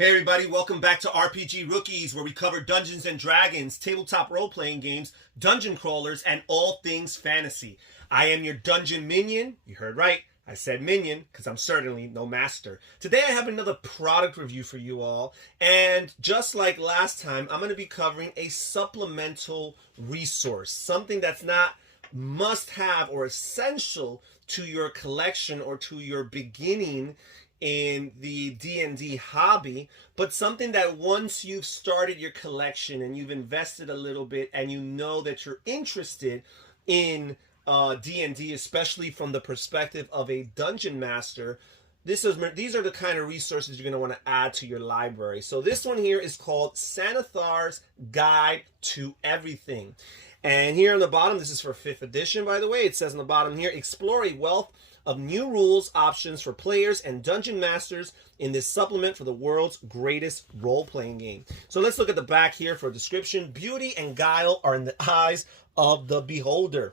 Hey everybody, welcome back to RPG Rookies, where we cover Dungeons and Dragons, tabletop role-playing games, dungeon crawlers, and all things fantasy. I am your dungeon minion. You heard right. I said minion because I'm certainly no master. Today I have another product review for you all, and just like last time, I'm going to be covering a supplemental resource, something that's not must-have or essential to your collection or to your beginning in the D&D hobby, but something that once you've started your collection and you've invested a little bit and you know that you're interested in D&D, especially from the perspective of a dungeon master, these are the kind of resources you're going to want to add to your library. So this one here is called Xanathar's Guide to Everything. And here on the bottom, this is for 5th edition, by the way, it says on the bottom here, explore a wealth of new rules options for players and dungeon masters in this supplement for the world's greatest role-playing game. So let's look at the back here for a description. Beauty and guile are in the eyes of the beholder.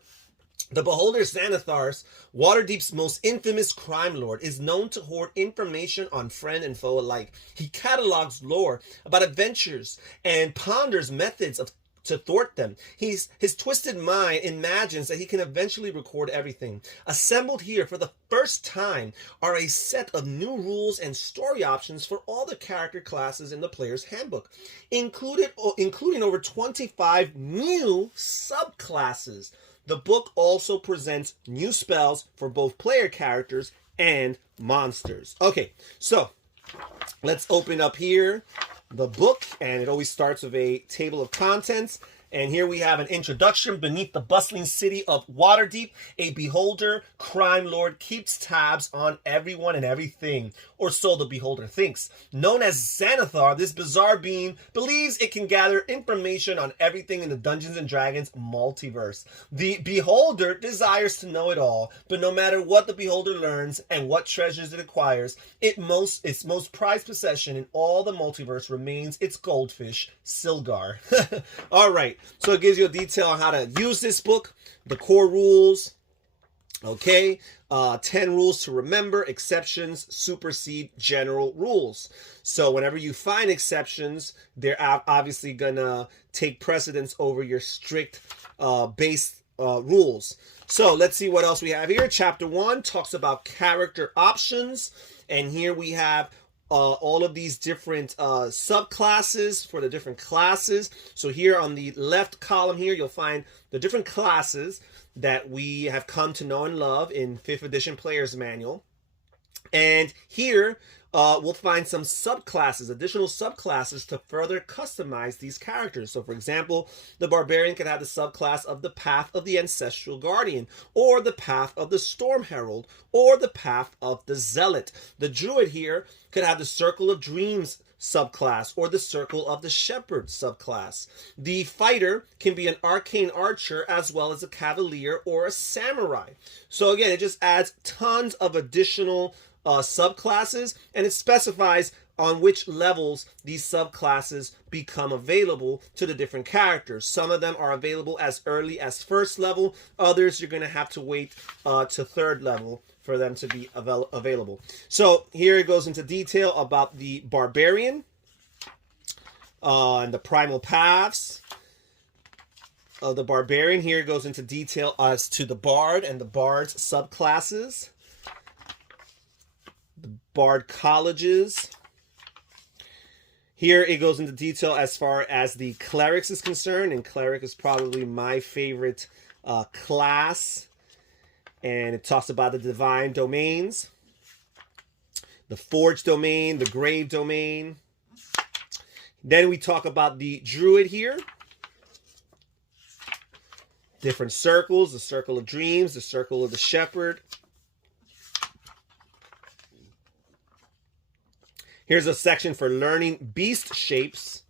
The beholder, Xanathar, Waterdeep's most infamous crime lord, is known to hoard information on friend and foe alike. He catalogs lore about adventures and ponders methods to thwart them. His twisted mind imagines that he can eventually record everything. Assembled here for the first time are a set of new rules and story options for all the character classes in the player's handbook, including over 25 new subclasses. The book also presents new spells for both player characters and monsters. Okay, so let's open up here the book, and it always starts with a table of contents. And here we have an introduction. Beneath the bustling city of Waterdeep, a beholder crime lord keeps tabs on everyone and everything, or so the beholder thinks. Known as Xanathar, this bizarre being believes it can gather information on everything in the Dungeons and Dragons multiverse. The beholder desires to know it all, but no matter what the beholder learns and what treasures it acquires, its most prized possession in all the multiverse remains its goldfish, Silgar. All right. So it gives you a detail on how to use this book, the core rules, okay, 10 rules to remember, exceptions supersede general rules. So whenever you find exceptions, they're obviously going to take precedence over your strict base rules. So let's see what else we have here. Chapter 1 talks about character options, and here we have all of these different subclasses for the different classes. So here on the left column here, you'll find the different classes that we have come to know and love in 5th edition Player's Manual. And here we'll find some subclasses, additional subclasses to further customize these characters. So for example, the Barbarian could have the subclass of the Path of the Ancestral Guardian, or the Path of the Storm Herald, or the Path of the Zealot. The Druid here could have the Circle of Dreams subclass, or the Circle of the Shepherd subclass. The Fighter can be an Arcane Archer as well as a Cavalier or a Samurai. So again, it just adds tons of additional subclasses, and it specifies on which levels these subclasses become available to the different characters. Some of them are available as early as 1st level. Others you're going to have to wait to 3rd level for them to be available. So here it goes into detail about the Barbarian and the primal paths of the Barbarian. Here it goes into detail as to the Bard and the Bard's subclasses. Bard colleges. Here it goes into detail as far as the clerics is concerned, and cleric is probably my favorite class. And it talks about the divine domains, the forge domain, the grave domain. Then we talk about the druid here. Different circles, the circle of dreams, the circle of the shepherd. Here's a section for learning beast shapes.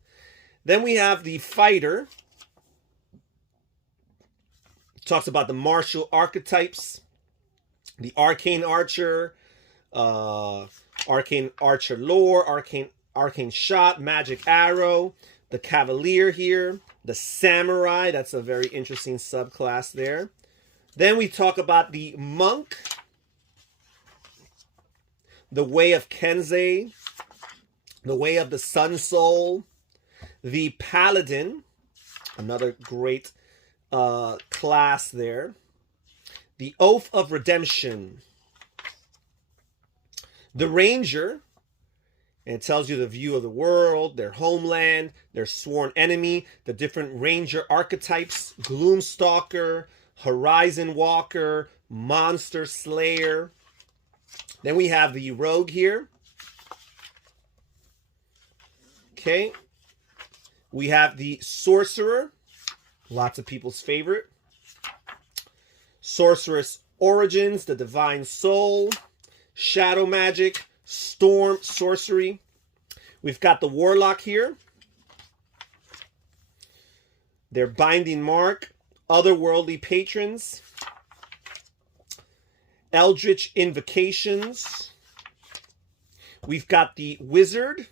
Then we have the fighter. Talks about the martial archetypes, the arcane archer, arcane archer lore, arcane shot, magic arrow, the cavalier here, the samurai. That's a very interesting subclass there. Then we talk about the monk, the way of Kensei, The Way of the Sun Soul, the Paladin, another great class there. The Oath of Redemption, the Ranger, and it tells you the view of the world, their homeland, their sworn enemy, the different Ranger archetypes, Gloomstalker, Horizon Walker, Monster Slayer. Then we have the Rogue here. Okay. We have the Sorcerer, lots of people's favorite. Sorceress Origins, the Divine Soul, Shadow Magic, Storm Sorcery. We've got the Warlock here. Their Binding Mark, Otherworldly Patrons, Eldritch Invocations. We've got the Wizard.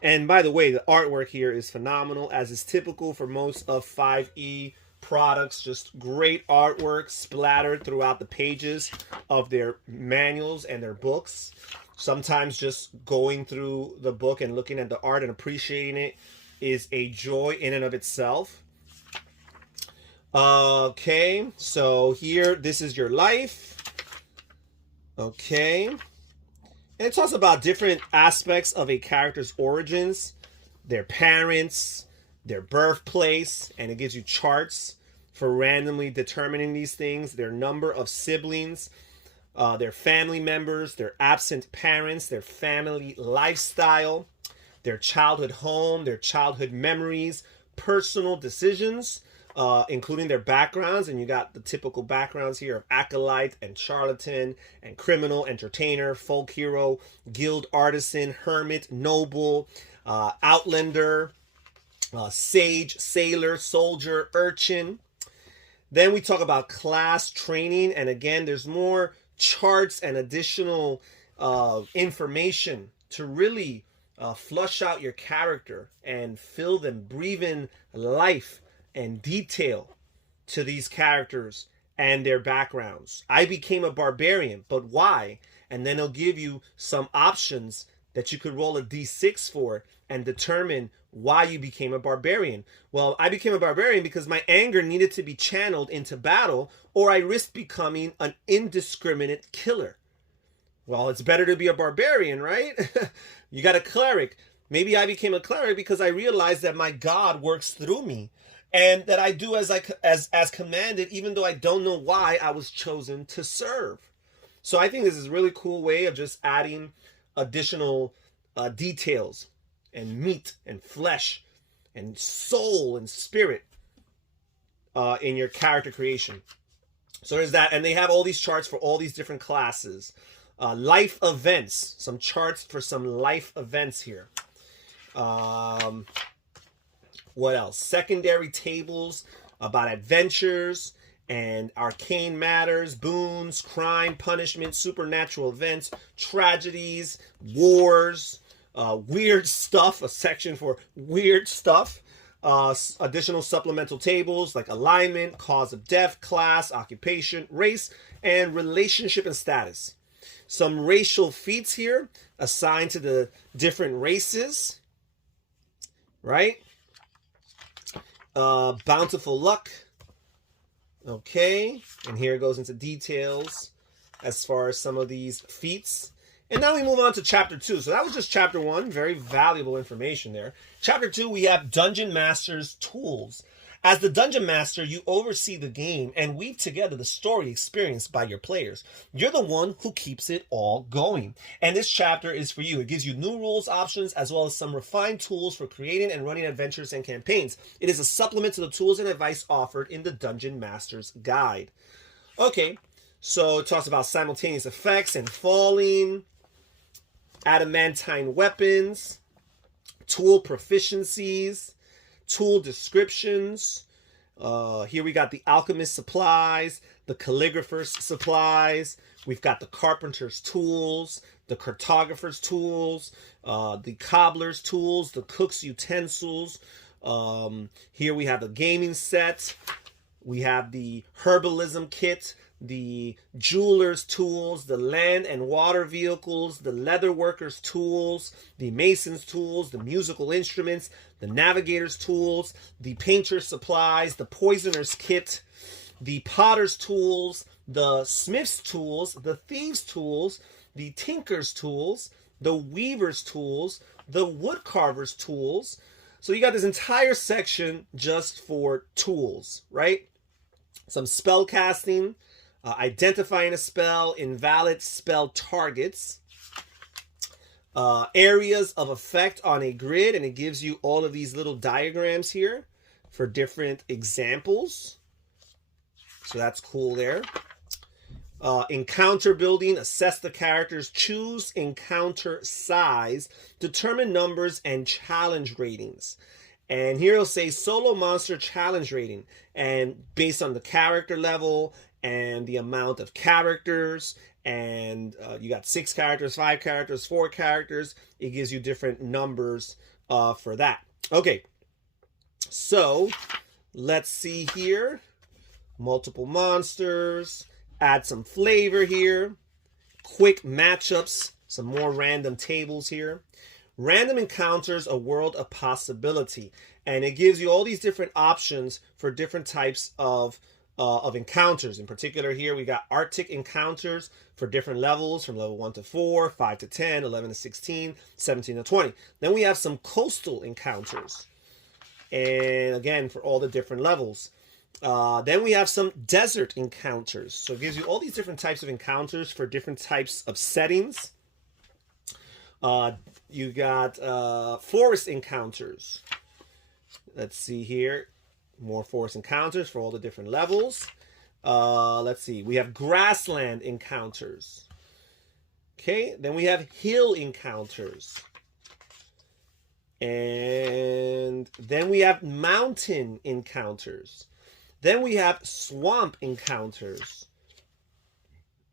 And by the way, the artwork here is phenomenal, as is typical for most of 5e products. Just great artwork splattered throughout the pages of their manuals and their books. Sometimes just going through the book and looking at the art and appreciating it is a joy in and of itself. Okay, so here, this is your life. Okay. And it talks about different aspects of a character's origins, their parents, their birthplace, and it gives you charts for randomly determining these things, their number of siblings, their family members, their absent parents, their family lifestyle, their childhood home, their childhood memories, personal decisions, including their backgrounds. And you got the typical backgrounds here of acolyte and charlatan and criminal, entertainer, folk hero, guild artisan, hermit, noble, outlander, sage, sailor, soldier, urchin. Then we talk about class training, and again, there's more charts and additional information to really flush out your character and fill them, breathe in life and detail to these characters and their backgrounds. I became a barbarian, but why? And then it'll give you some options that you could roll a d6 for and determine why you became a barbarian. Well, I became a barbarian because my anger needed to be channeled into battle, or I risked becoming an indiscriminate killer. Well, it's better to be a barbarian, right? You got a cleric. Maybe I became a cleric because I realized that my God works through me, and that I do as commanded, even though I don't know why I was chosen to serve. So I think this is a really cool way of just adding additional details and meat and flesh and soul and spirit in your character creation. So there's that, and they have all these charts for all these different classes. Life events, some charts for some life events here. What else? Secondary tables about adventures and arcane matters, boons, crime, punishment, supernatural events, tragedies, wars, weird stuff, a section for weird stuff, additional supplemental tables like alignment, cause of death, class, occupation, race, and relationship and status. Some racial feats here assigned to the different races, right? Bountiful luck. Okay, and here it goes into details as far as some of these feats. And now we move on to chapter 2. So that was just chapter 1, very valuable information there. Chapter 2, we have Dungeon Master's tools. As the Dungeon Master, you oversee the game and weave together the story experienced by your players. You're the one who keeps it all going. And this chapter is for you. It gives you new rules options as well as some refined tools for creating and running adventures and campaigns. It is a supplement to the tools and advice offered in the Dungeon Master's Guide. Okay, so it talks about simultaneous effects and falling, adamantine weapons, tool proficiencies, tool descriptions. Here we got the alchemist supplies, the calligrapher's supplies. We've got the carpenter's tools, the cartographer's tools, the cobbler's tools, the cook's utensils. Here we have the gaming set. We have the herbalism kit, the jeweler's tools, the land and water vehicles, the leather worker's tools, the mason's tools, the musical instruments, the navigator's tools, the painter's supplies, the poisoner's kit, the potter's tools, the smith's tools, the thieves' tools, the tinker's tools, the weaver's tools, the woodcarver's tools. So you got this entire section just for tools, right? Some spell casting, identifying a spell, invalid spell targets, areas of effect on a grid, and it gives you all of these little diagrams here for different examples. So that's cool there. Encounter building, assess the characters, choose encounter size, determine numbers, and challenge ratings. And here it'll say solo monster challenge rating. And based on the character level and the amount of characters, and you got 6 characters, 5 characters, 4 characters, it gives you different numbers for that. Okay, so let's see here. Multiple monsters, add some flavor here, quick matchups, some more random tables here. Random encounters, a world of possibility, and it gives you all these different options for different types of encounters. In particular here, we got Arctic encounters for different levels, from level 1 to 4, 5 to 10, 11 to 16, 17 to 20. Then we have some coastal encounters, and again, for all the different levels. Then we have some desert encounters. So it gives you all these different types of encounters for different types of settings. You got forest encounters. Let's see here. More forest encounters for all the different levels. Let's see. We have grassland encounters. Okay. Then we have hill encounters. And then we have mountain encounters. Then we have swamp encounters.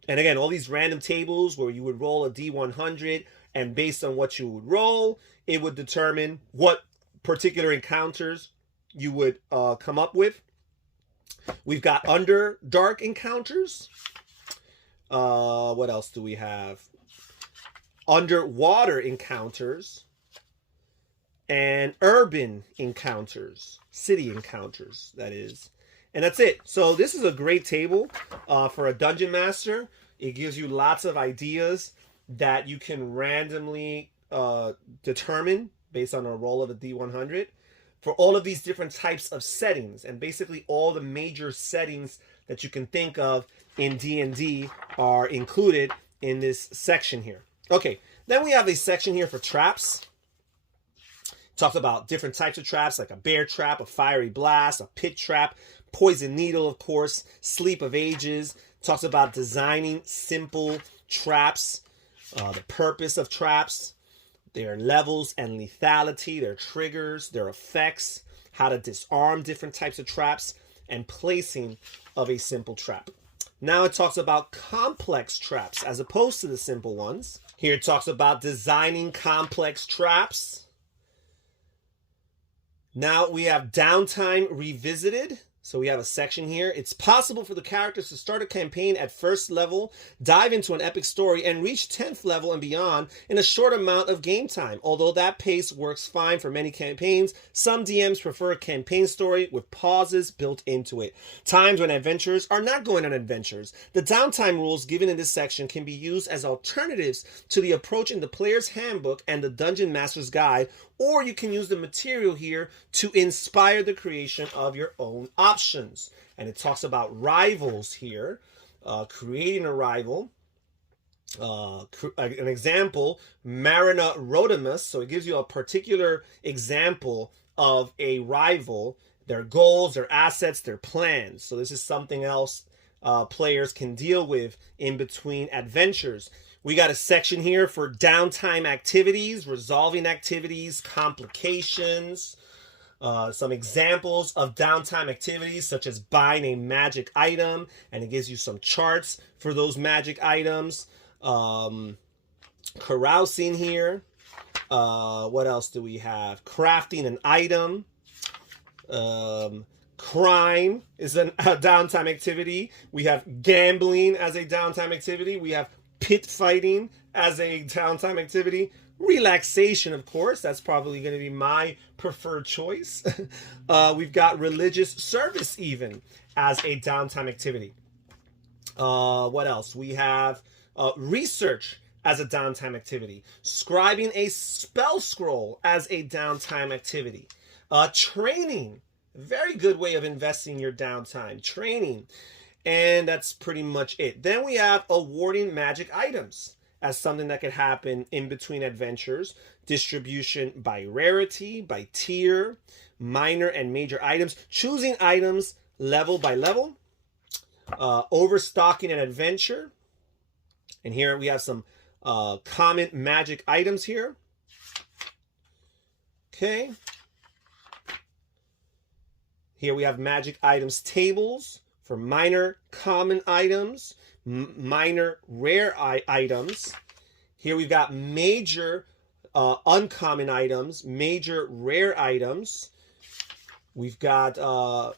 And again, all these random tables where you would roll a D100, and based on what you would roll, it would determine what particular encounters you would come up with. We've got Underdark encounters. What else do we have? Underwater encounters. And urban encounters. City encounters, that is. And that's it. So this is a great table for a dungeon master. It gives you lots of ideas that you can randomly determine based on a roll of a D100 for all of these different types of settings. And basically all the major settings that you can think of in D&D are included in this section here. Okay, then we have a section here for traps. Talks about different types of traps, like a bear trap, a fiery blast, a pit trap, poison needle, of course, sleep of ages. Talks about designing simple traps, the purpose of traps, their levels and lethality, their triggers, their effects, how to disarm different types of traps, and placing of a simple trap. Now it talks about complex traps as opposed to the simple ones. Here it talks about designing complex traps. Now we have Downtime Revisited. So we have a section here. It's possible for the characters to start a campaign at first level, dive into an epic story, and reach 10th level and beyond in a short amount of game time. Although that pace works fine for many campaigns, some DMs prefer a campaign story with pauses built into it. Times when adventurers are not going on adventures. The downtime rules given in this section can be used as alternatives to the approach in the player's handbook and the Dungeon Master's Guide, or you can use the material here to inspire the creation of your own options. And it talks about rivals here, creating a rival. An example, Marina Rodimus. So it gives you a particular example of a rival, their goals, their assets, their plans. So this is something else players can deal with in between adventures. We got a section here for downtime activities, resolving activities, complications, some examples of downtime activities such as buying a magic item, and it gives you some charts for those magic items. Carousing here. What else do we have? Crafting an item. Crime is a downtime activity. We have gambling as a downtime activity. We have pit fighting as a downtime activity. Relaxation, of course, that's probably going to be my preferred choice. We've got religious service even as a downtime activity. What else? We have research as a downtime activity. Scribing a spell scroll as a downtime activity. Training, very good way of investing your downtime. Training. And that's pretty much it. Then we have awarding magic items as something that could happen in between adventures. Distribution by rarity, by tier, minor and major items. Choosing items level by level. Overstocking an adventure. And here we have some common magic items here. Okay. Here we have magic items tables for minor common items, minor rare items. Here we've got major uncommon items, major rare items. We've got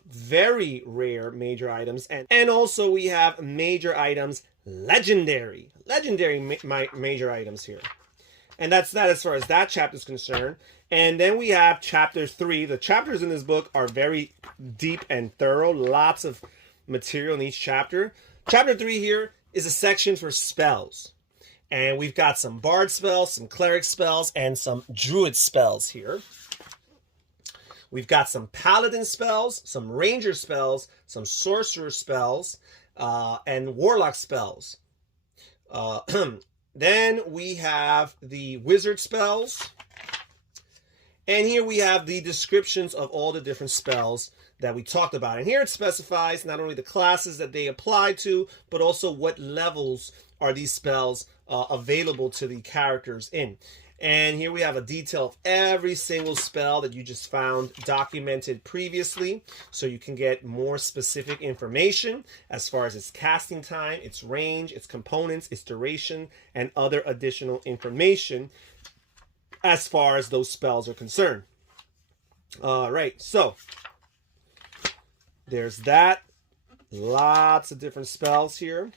very rare major items. And also we have major items, legendary major items here. And that's that as far as that chapter is concerned. And then we have chapter 3. The chapters in this book are very deep and thorough. Lots of material in each chapter. Chapter 3 here is a section for spells. And we've got some bard spells, some cleric spells, and some druid spells here. We've got some paladin spells, some ranger spells, some sorcerer spells, and warlock spells. Then we have the wizard spells. And here we have the descriptions of all the different spells that we talked about. And here it specifies not only the classes that they apply to, but also what levels are these spells available to the characters in. And here we have a detail of every single spell that you just found documented previously, so you can get more specific information as far as its casting time, its range, its components, its duration, and other additional information as far as those spells are concerned. All right, so there's that. Lots of different spells here.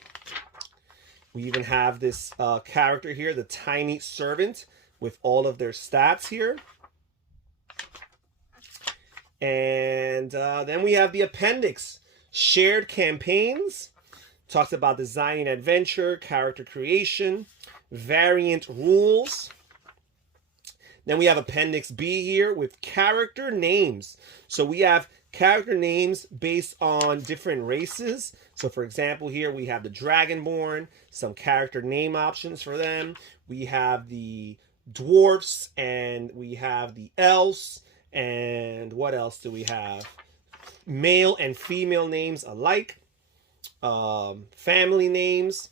We even have this character here, the Tiny Servant, with all of their stats here. And then we have the appendix, shared campaigns. Talks about designing adventure, character creation, variant rules. Then we have appendix B here with character names. So we have character names based on different races. So for example, here we have the Dragonborn, some character name options for them. We have the dwarfs, and we have the elves, and what else do we have? Male and female names alike. Family names.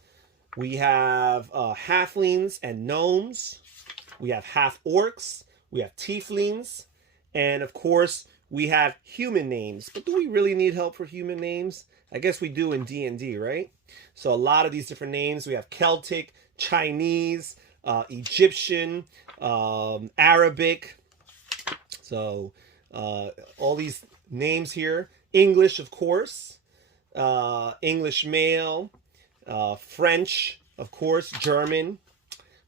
We have halflings and gnomes. We have half orcs. We have tieflings. And of course, we have human names. But do we really need help for human names? I guess we do in D&D, right? So a lot of these different names. We have Celtic, Chinese, Egyptian, Arabic. So all these names here. English, of course. English male. French, of course. German.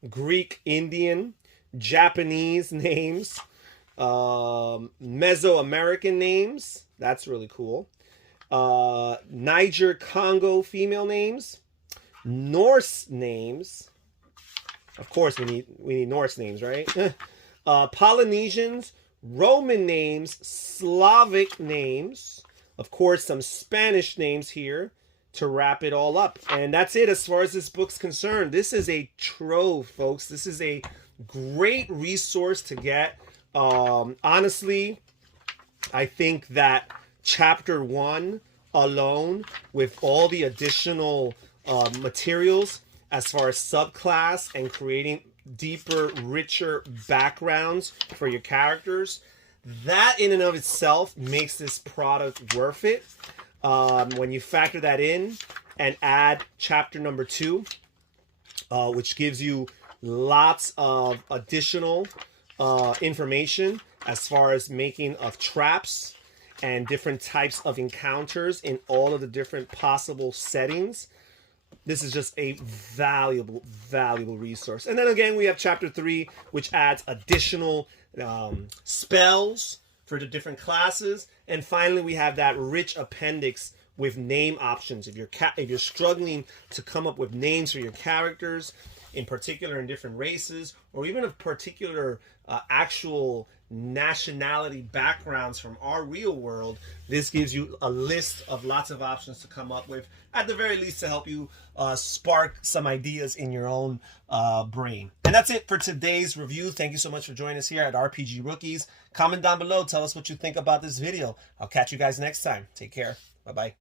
Greek, Indian. Japanese names. Mesoamerican names. That's really cool. Niger, Congo female names. Norse names. Of course, we need Norse names, right? Polynesians, Roman names, Slavic names. Of course, some Spanish names here to wrap it all up. And that's it as far as this book's concerned. This is a trove, folks. This is a great resource to get. Honestly, I think that chapter 1 alone, with all the additional materials as far as subclass and creating deeper, richer backgrounds for your characters, that in and of itself makes this product worth it. When you factor that in and add chapter number 2, which gives you lots of additional information as far as making of traps and different types of encounters in all of the different possible settings. This is just a valuable resource. And then again, we have chapter 3, which adds additional spells for the different classes. And finally, we have that rich appendix with name options. If you're struggling to come up with names for your characters, in particular in different races, or even of particular actual nationality backgrounds from our real world, this gives you a list of lots of options to come up with, at the very least to help you spark some ideas in your own brain. And that's it for today's review. Thank you so much for joining us here at RPG Rookies. Comment down below, tell us what you think about this video. I'll catch you guys next time. Take care. Bye-bye.